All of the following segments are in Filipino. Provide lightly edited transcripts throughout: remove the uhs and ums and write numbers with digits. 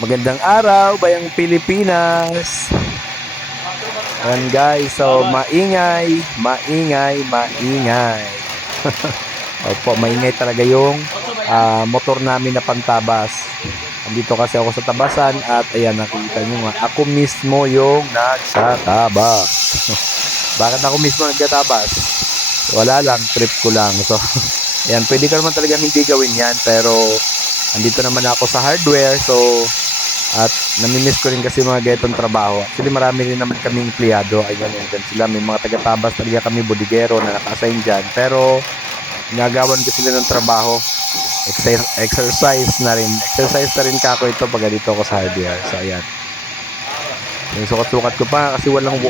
Magandang araw, bayang Pilipinas. Ayan guys, so maingay. Opo, maingay talaga yung motor namin na pantabas. Andito kasi ako sa tabasan at ayan, nakikita nyo nga, ako mismo yung nagtatabas. Bakit ako mismo nagtatabas? Wala lang, trip ko lang. So, ayan, pwede ka naman talaga hindi gawin yan, pero andito naman ako sa hardware, so at namimiss ko rin kasi mga ganitong trabaho. Actually, marami rin naman kaming empleyado. Ayun, dyan sila. May mga taga-tabas talaga kami, bodigero na naka-assign dyan. Pero, ginagawan ko sila ng trabaho. Exercise na rin. Exercise na rin kako ito pag dito ako sa hardware. So, ayan. Yung sukat-sukat ko pa kasi walang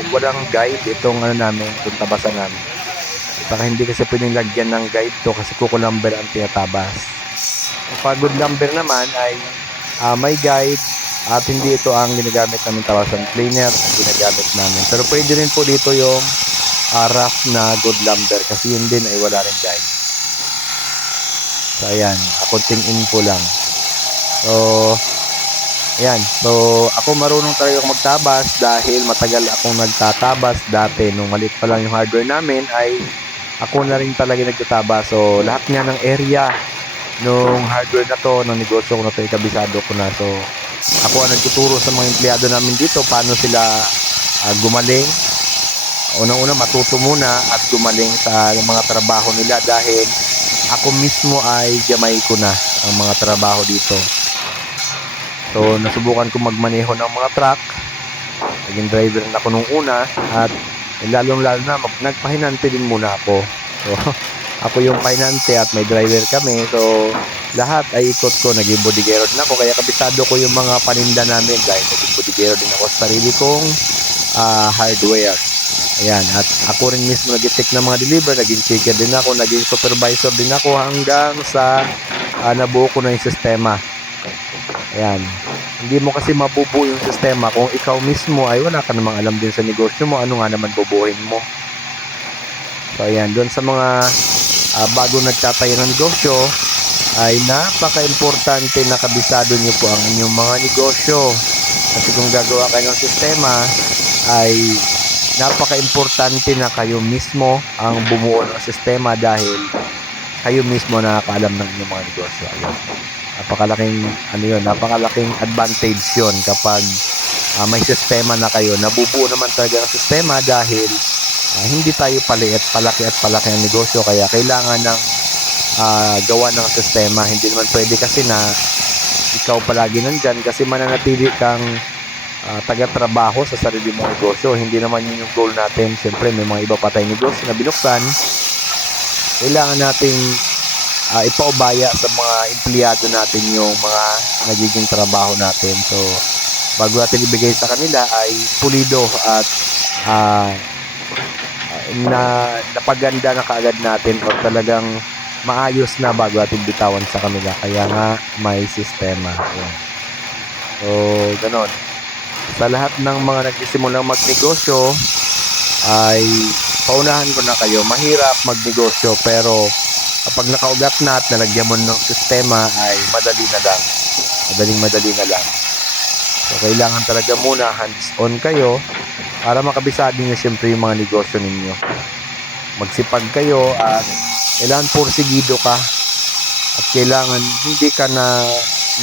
guide itong ano namin, itong tabasan namin. Saka hindi kasi pwedeng lagyan ng guide to kasi kuko number ang tinatabas. Pag good number naman ay may guide. At hindi ito ang ginagamit namin tawasan cleaner ang ginagamit namin. Pero pwede rin po dito yung rough na good lumber kasi yun din ay wala rin guide. So ayan, akunting info lang. So ayan, so ako marunong talaga magtabas dahil matagal akong nagtatabas dati. Nung maliit pa lang yung hardware namin ay ako na rin talaga nagtatabas. So lahat nga ng area nung hardware na to, ng negosyo ko na to, ikabisado ko na. So ako ang nagtuturo sa mga empleyado namin dito paano sila gumaling. Unang-una matuto muna at gumaling sa mga trabaho nila dahil ako mismo ay gamay ko na ang mga trabaho dito. So nasubukan ko magmaneho ng mga truck. Naging driver na ako nung una at lalong-lalo na nagpahinante din muna ako. So ako yung pahinante at may driver kami. So lahat ay ikot ko, naging bodigero din ako, kaya kabisado ko yung mga paninda namin dahil naging bodigero din ako sa sarili kong hardware. Ayan, at ako rin mismo nag-check ng mga deliver, naging checker din ako, naging supervisor din ako hanggang sa nabuo ko na yung sistema. Ayan, hindi mo kasi mabubuo yung sistema kung ikaw mismo ay wala ka namang alam din sa negosyo mo, ano nga naman bubuuin mo. So ayan, doon sa mga bago nagtatayo ng negosyo, ay napaka-importante na kabisado nyo po ang inyong mga negosyo. Kasi kung gagawa kayo ng sistema, ay napaka-importante na kayo mismo ang bumuo ng sistema dahil kayo mismo nakakaalam ng inyong mga negosyo. Ayun. Napakalaking advantage yon kapag may sistema na kayo. Nabubuo naman talaga ang sistema dahil hindi tayo palaki at palaki ang negosyo, kaya kailangan ng gawa ng sistema. Hindi naman pwede kasi na ikaw palagi nandyan kasi mananatili kang taga-trabaho sa sarili mong negosyo. Hindi naman yun yung goal natin. Siyempre may mga iba pa tayong negosyo na binuksan. Kailangan nating ipaubaya sa mga empleyado natin yung mga nagiging trabaho natin. So bago natin ibigay sa kanila ay pulido at napaganda na kaagad natin o talagang maayos na bago ating bitawan sa kanila. Kaya nga may sistema. Ayan. So ganon, sa lahat ng mga nagsisimulang magnegosyo ay paunahan ko na kayo, mahirap magnegosyo pero kapag nakaugat na at nalagyan mo ng sistema ay madali na lang. So kailangan talaga muna hands on kayo para makabisado nyo siyempre yung mga negosyo ninyo. Magsipag kayo at kailangan porsigido ka at kailangan hindi ka na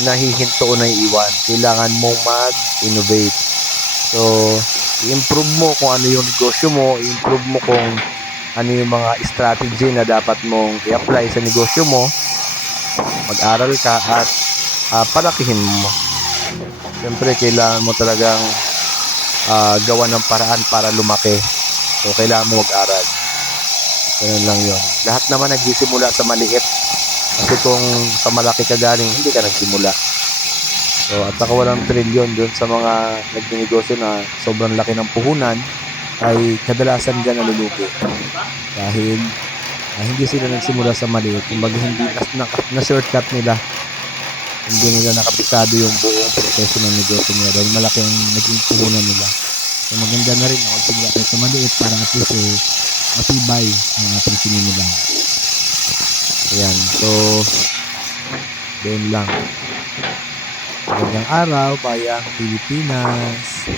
nahihinto o naiiwan. Kailangan mong mag-innovate. So, i-improve mo kung ano yung negosyo mo, i-improve mo kung ano yung mga strategy na dapat mong i-apply sa negosyo mo. Mag-aral ka at palakihin mo. Siyempre, kailangan mo talagang gawa ng paraan para lumaki. So, kailangan mo mag-aral. Ganun lang yun. Lahat naman nagsisimula sa maliit. Kasi kung sa malaki ka galing, hindi ka nagsimula. So, at saka walang trilyon dun sa mga nagninegosyo na sobrang laki ng puhunan, ay kadalasan dyan nalulugi. Dahil hindi sila nagsimula sa maliit. Kumbaga hindi na shortcut nila. Hindi nila nakabisado yung buong proseso ng negosyo nila dahil malaki ang naging puhunan nila. So, maganda na rin na magsimula tayo sa maliit para at least matibay ang ating sininilang. Ayan. So, doon lang. Magandang araw, bayang Pilipinas.